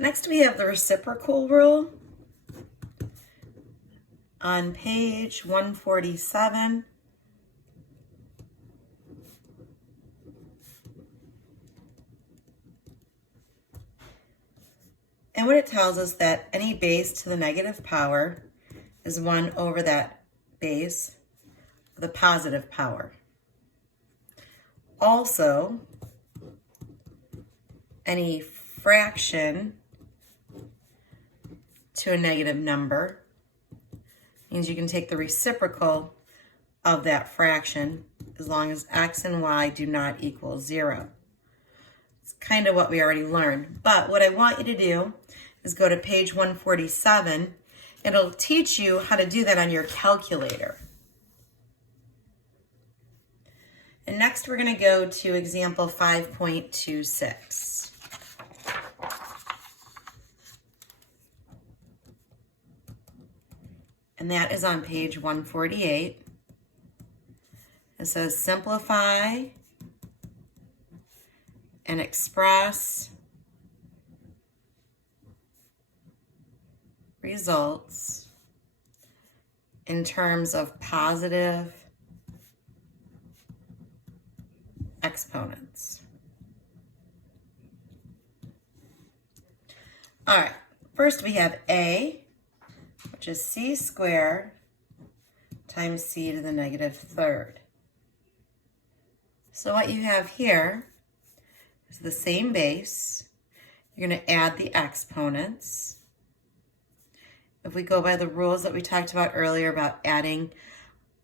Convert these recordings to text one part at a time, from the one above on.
Next we have the reciprocal rule on page 147. And what it tells us that any base to the negative power is 1 over that base, the positive power. Also, any fraction to a negative number means you can take the reciprocal of that fraction as long as x and y do not equal 0. It's kind of what we already learned. But what I want you to do is go to page 147. It'll teach you how to do that on your calculator. And next we're going to go to example 5.26. And that is on page 148. It says simplify and express results in terms of positive exponents. All right, first we have A, which is c squared times c to the negative third. So what you have here is the same base. You're going to add the exponents. If we go by the rules that we talked about earlier about adding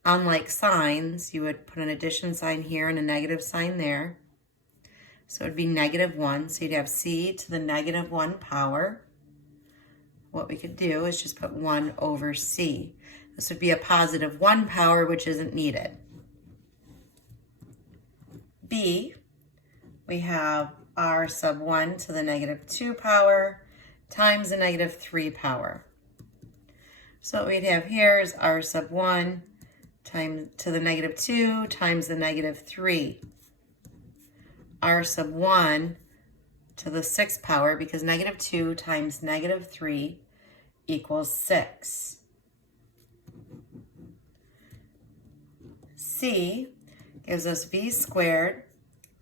unlike signs, you would put an addition sign here and a negative sign there. So it would be -1. So you'd have c to the -1 power. What we could do is just put 1 over c. This would be a +1 power, which isn't needed. B, we have r sub 1 to the -2 power times the -3 power. So what we'd have here is r sub 1 times to the -2 times the -3. R sub 1 to the 6th power, because -2 times -3 equals 6. C gives us v squared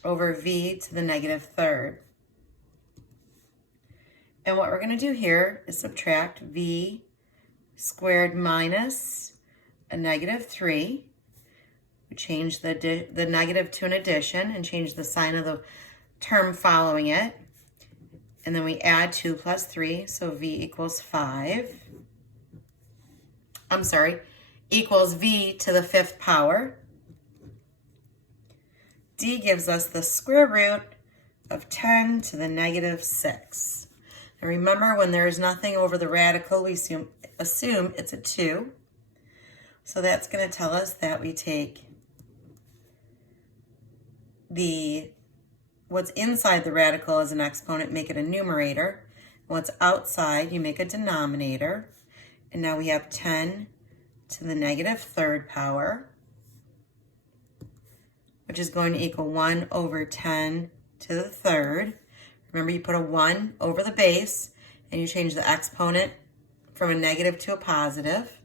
over v to the -3rd. And what we're going to do here is subtract v squared minus a -3. We change the negative to an addition and change the sign of the term following it. And then we add 2 plus 3, so v equals 5. I'm sorry, equals v to the 5th power. D gives us the square root of 10 to the -6. And remember, when there is nothing over the radical, we assume it's a 2. So that's going to tell us that we take what's inside the radical as an exponent, make it a numerator. What's outside, you make a denominator. And now we have 10 to the -3rd power, which is going to equal 1 over 10 to the 3rd. Remember, you put a 1 over the base, and you change the exponent from a negative to a positive.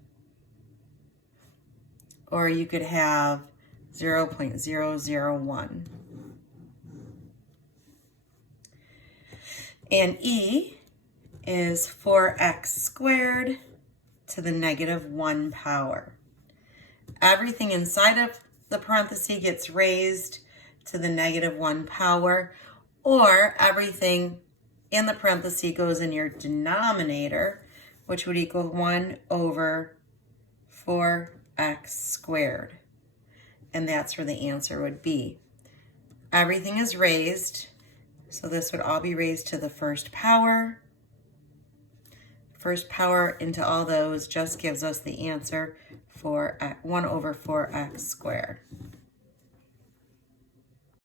Or you could have 0.001. And E is 4x squared to the -1 power. Everything inside of the parenthesis gets raised to the -1 power, or everything in the parenthesis goes in your denominator, which would equal 1 over 4x squared. And that's where the answer would be. Everything is raised, so this would all be raised to the 1st power. First power into all those just gives us the answer for 1 over 4x squared.